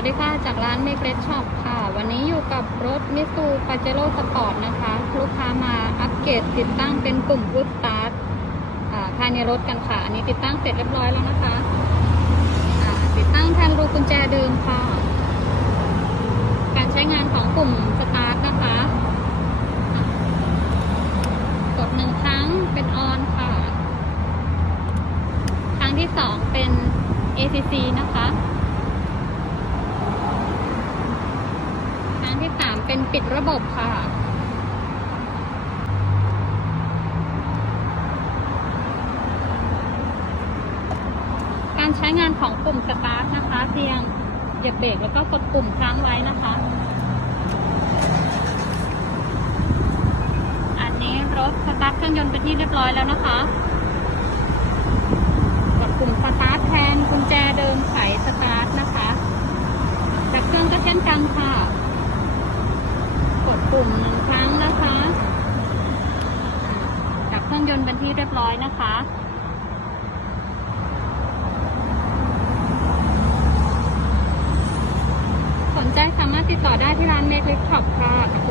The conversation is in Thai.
วัสดีค่ะจากร้านเมกเรสช็อปค่ะ วันนี้อยู่กับรถมิสูปาเจโร่สปอร์ตนะคะ ลูกค้ามาอัปเกรดติดตั้งเป็นปุ่มพุชสตาร์ทภายในรถกันค่ะ อันนี้ติดตั้งเสร็จเรียบร้อยแล้วนะคะอ่าติดตั้งแทนรูกุญแจเดิมค่ะ การใช้งานของปุ่มสตาร์ทนะคะะกดหนึ่งครั้งเป็นออนค่ะ ครั้งที่สองเป็น ACC นะคะ ครั้งที่สามเป็นปิดระบบค่ะ การใช้งานของปุ่มสตาร์ทนะคะ เพียงเหยียบเบรกแล้วก็กดปุ่มค้างไว้นะคะ อันนี้รถสตาร์ทเครื่องยนต์เป็นที่เรียบร้อยแล้วนะคะกดปุ่มสตาร์ทแทนกุญแจเดิมไขสตาร์ทนะคะ จากเครื่องก็เช่นกันค่ะ ปุ่มหนึ่งครั้งนะคะกับเครื่องยนต์เป็นที่เรียบร้อยนะคะสนใจสามารถติดต่อได้ที่ร้านเมทเล็กช็อปค่ะ